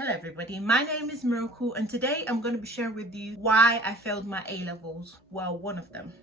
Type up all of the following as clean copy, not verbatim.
Hello everybody, my name is Miracle and today I'm going to be sharing with you why I failed my A-levels. Well, one of them,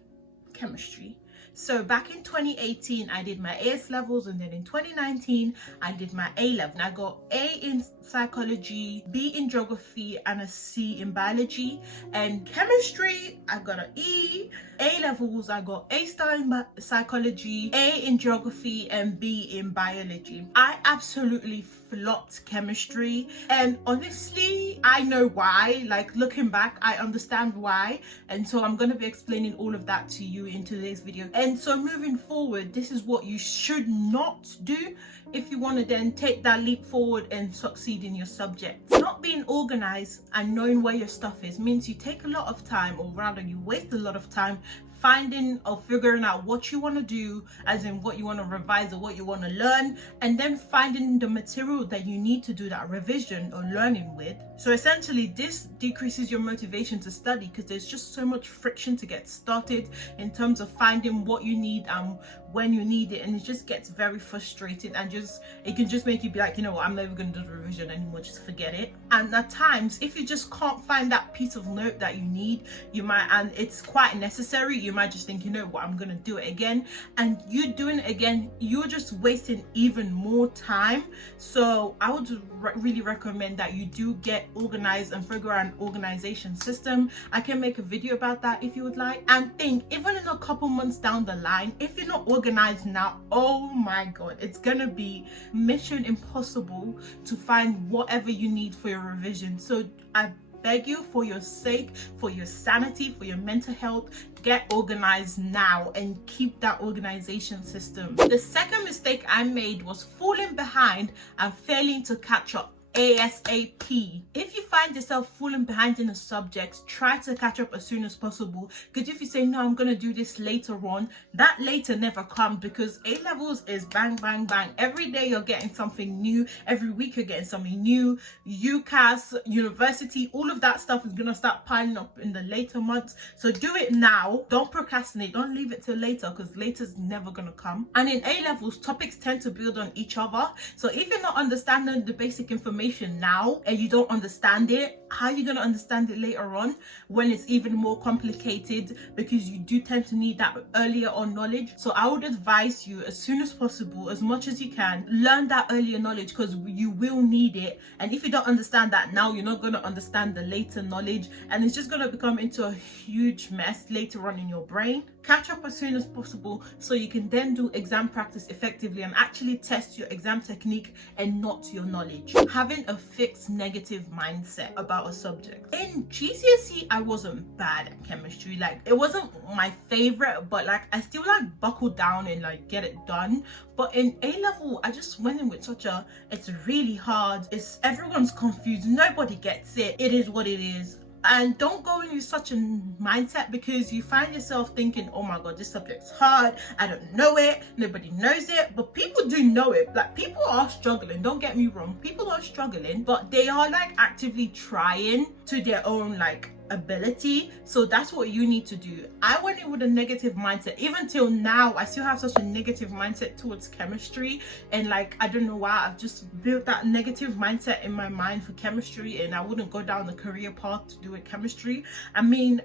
chemistry. So back in 2018 I did my AS levels, and then in 2019 I did my A level. I got A in psychology, B in geography, and a C in biology. And chemistry I got an E. A levels I got A star in psychology, A in geography, and B in biology. I absolutely flopped chemistry, and honestly I know why. Like, looking back, I understand why, and so I'm going to be explaining all of that to you in today's video. And so moving forward, this is what you should not do if you want to then take that leap forward and succeed in your subject. Not being organized and knowing where your stuff is means you take a lot of time, or rather you waste a lot of time finding or figuring out what you want to do, as in what you want to revise or what you want to learn, and then finding the material that you need to do that revision or learning with. So essentially this decreases your motivation to study, because there's just so much friction to get started in terms of finding what you need and when you need it, and it just gets very frustrating, and it can just make you be like, you know what, I'm never going to do the revision anymore, just forget it. And at times, if you just can't find that piece of note that you need, you might, and it's quite necessary, you might just think, you know what, I'm going to do it again, and you doing it again, you're just wasting even more time. So I would really recommend that you do get organized and figure out an organization system. I can make a video about that if you would like. And think, even in a couple months down the line, if you're not organized now, oh my god, it's gonna be mission impossible to find whatever you need for your revision. So I beg you, for your sake, for your sanity, for your mental health, get organized now and keep that organization system. The second mistake I made was falling behind and failing to catch up ASAP. If you find yourself falling behind in a subject, try to catch up as soon as possible, because if you say, no, I'm gonna do this later on, that later never comes, because A levels is bang bang bang. Every day you're getting something new, every week you're getting something new. UCAS, university, all of that stuff is gonna start piling up in the later months. So do it now, don't procrastinate, don't leave it till later, because later's never gonna come. And in A levels, topics tend to build on each other. So if you're not understanding the basic information now and you don't understand it, how are you going to understand it later on when it's even more complicated? Because you do tend to need that earlier on knowledge. So I would advise you, as soon as possible, as much as you can, learn that earlier knowledge, because you will need it. And if you don't understand that now, you're not going to understand the later knowledge, and it's just going to become into a huge mess later on in your brain. Catch up as soon as possible so you can then do exam practice effectively and actually test your exam technique and not your knowledge. Having a fixed negative mindset about a subject. In GCSE, I wasn't bad at chemistry. Like, it wasn't my favorite, but like I still like buckle down and like get it done. But in A level, I just went in with such a, it's really hard, everyone's confused, nobody gets it, it is what it is. And don't go in with such a mindset, because you find yourself thinking, oh my god, this subject's hard, I don't know it, nobody knows it. But people do know it. Like, people are struggling, don't get me wrong, people are struggling, but they are like actively trying to their own like ability. So that's what you need to do. I went in with a negative mindset. Even till now, I still have such a negative mindset towards chemistry, and like, I don't know why, I've just built that negative mindset in my mind for chemistry, and I wouldn't go down the career path to do it chemistry. I mean,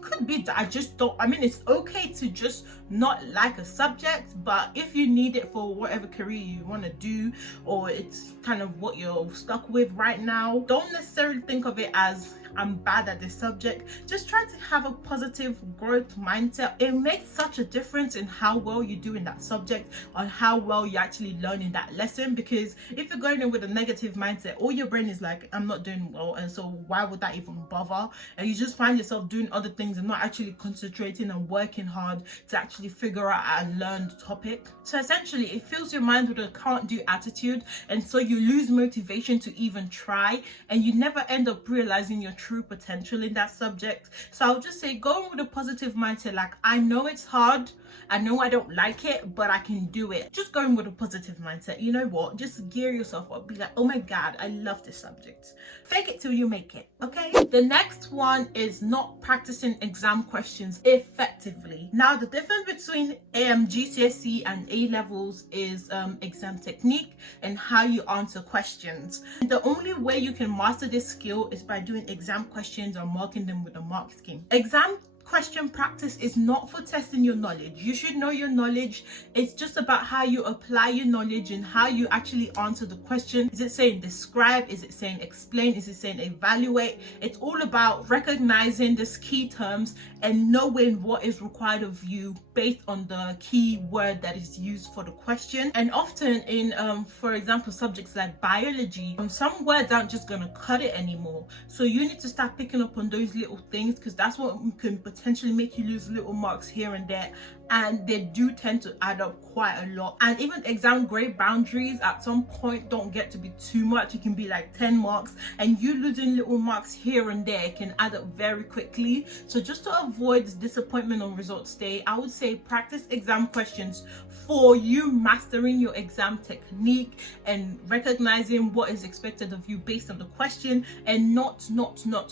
could be that I just don't, I mean, it's okay to just not like a subject, but if you need it for whatever career you want to do, or it's kind of what you're stuck with right now, don't necessarily think of it as I'm bad at this subject. Just try to have a positive growth mindset. It makes such a difference in how well you do in that subject, on how well you actually learn in that lesson. Because if you're going in with a negative mindset, all your brain is like, I'm not doing well, and so why would that even bother? And you just find yourself doing other things and not actually concentrating and working hard to actually figure out and learn the topic. So essentially, it fills your mind with a can't do attitude, and so you lose motivation to even try, and you never end up realizing you're true potential in that subject. So I'll just say go in with a positive mindset, like I know it's hard, I know I don't like it, but I can do it. Just go in with a positive mindset. You know what, just gear yourself up, be like, oh my god, I love this subject. Fake it till you make it. Okay, the next one is not practicing exam questions effectively. Now the difference between GCSE and A levels is exam technique and how you answer questions. The only way you can master this skill is by doing exam questions or marking them with a mark scheme. Exam question practice is not for testing your knowledge. You should know your knowledge. It's just about how you apply your knowledge and how you actually answer the question. Is it saying describe? Is it saying explain? Is it saying evaluate? It's all about recognizing these key terms and knowing what is required of you based on the key word that is used for the question. And often in for example, subjects like biology, some words aren't just gonna cut it anymore. So you need to start picking up on those little things, because that's what can potentially make you lose little marks here and there, and they do tend to add up quite a lot. And even exam grade boundaries at some point don't get to be too much. It can be like 10 marks, and you losing little marks here and there can add up very quickly. So just to avoid disappointment on results day, I would say practice exam questions for you mastering your exam technique and recognizing what is expected of you based on the question, and not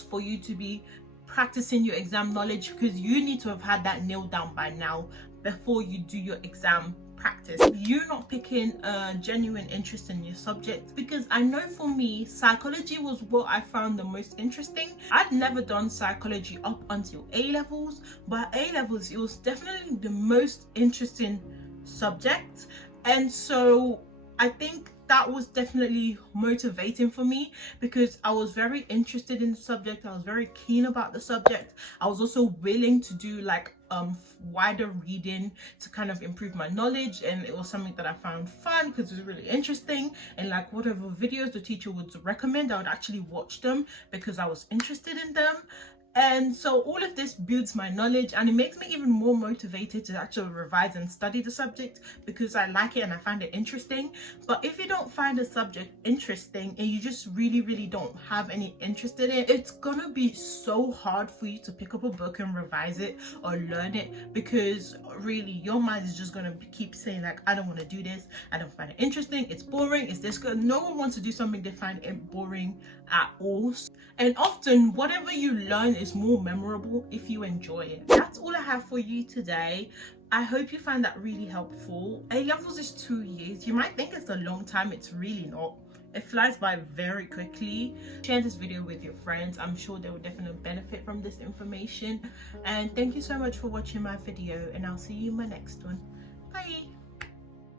for you to be practicing your exam knowledge, because you need to have had that nailed down by now before you do your exam practice. You're not picking a genuine interest in your subject, because I know for me, psychology was what I found the most interesting. I'd never done psychology up until A levels, but A levels, it was definitely the most interesting subject. And so I think that was definitely motivating for me, because I was very interested in the subject. I was very keen about the subject. I was also willing to do like wider reading to kind of improve my knowledge, and it was something that I found fun because it was really interesting. And like whatever videos the teacher would recommend, I would actually watch them because I was interested in them. And so all of this builds my knowledge, and it makes me even more motivated to actually revise and study the subject, because I like it and I find it interesting. But if you don't find a subject interesting and you just really don't have any interest in it, it's gonna be so hard for you to pick up a book and revise it or learn it, because really your mind is just gonna keep saying like, I don't want to do this, I don't find it interesting, it's boring, it's this good. No one wants to do something they find it boring at all. And often whatever you learn is more memorable if you enjoy it. That's all I have for you today. I hope you find that really helpful. A levels is 2 years. You might think it's a long time, it's really not. It flies by very quickly. Share this video with your friends. I'm sure they will definitely benefit from this information. And thank you so much for watching my video, and I'll see you in my next one. Bye.